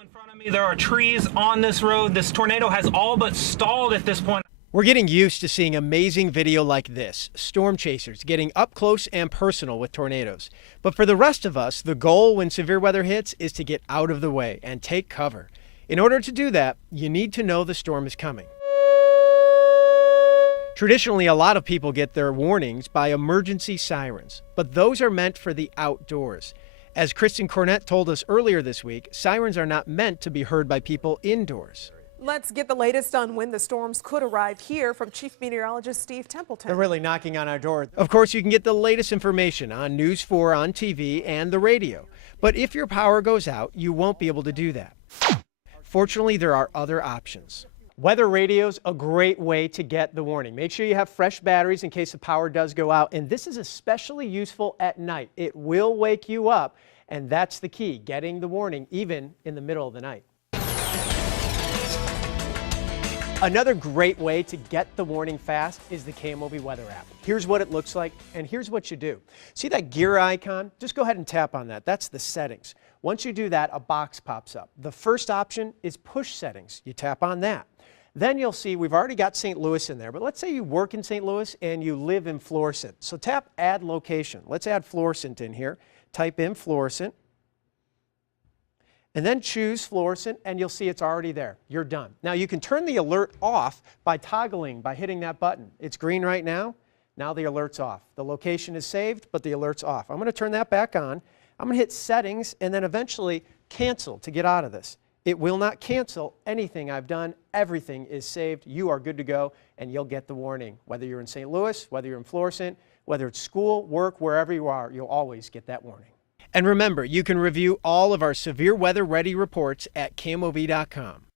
In front of me, there are trees on this road. This tornado has all but stalled at this point. We're getting used to seeing amazing video like this, storm chasers getting up close and personal with tornadoes. But for the rest of us, the goal when severe weather hits is to get out of the way and take cover. In order to do that, you need to know the storm is coming. Traditionally, a lot of people get their warnings by emergency sirens, but those are meant for the outdoors. As Kristen Cornett told us earlier this week, sirens are not meant to be heard by people indoors. Let's get the latest on when the storms could arrive here from Chief Meteorologist Steve Templeton. They're really knocking on our door. Of course, you can get the latest information on News 4 on TV and the radio. But if your power goes out, you won't be able to do that. Fortunately, there are other options. Weather radio's a great way to get the warning. Make sure you have fresh batteries in case the power does go out. And this is especially useful at night. It will wake you up, and that's the key, getting the warning even in the middle of the night. Another great way to get the warning fast is the KMOV Weather App. Here's what it looks like, and here's what you do. See that gear icon? Just go ahead and tap on that. That's the settings. Once you do that, a box pops up. The first option is push settings. You tap on that. Then you'll see we've already got St. Louis in there, but let's say you work in St. Louis and you live in Florissant. So tap Add Location. Let's add Florissant in here. Type in Florissant. And then choose Florissant, and you'll see it's already there. You're done. Now you can turn the alert off by toggling, by hitting that button. It's green right now. Now the alert's off. The location is saved, but the alert's off. I'm going to turn that back on. I'm going to hit Settings and then eventually Cancel to get out of this. It will not cancel anything I've done. Everything is saved. You are good to go, and you'll get the warning. Whether you're in St. Louis, whether you're in Florissant, whether it's school, work, wherever you are, you'll always get that warning. And remember, you can review all of our severe weather ready reports at KMOV.com.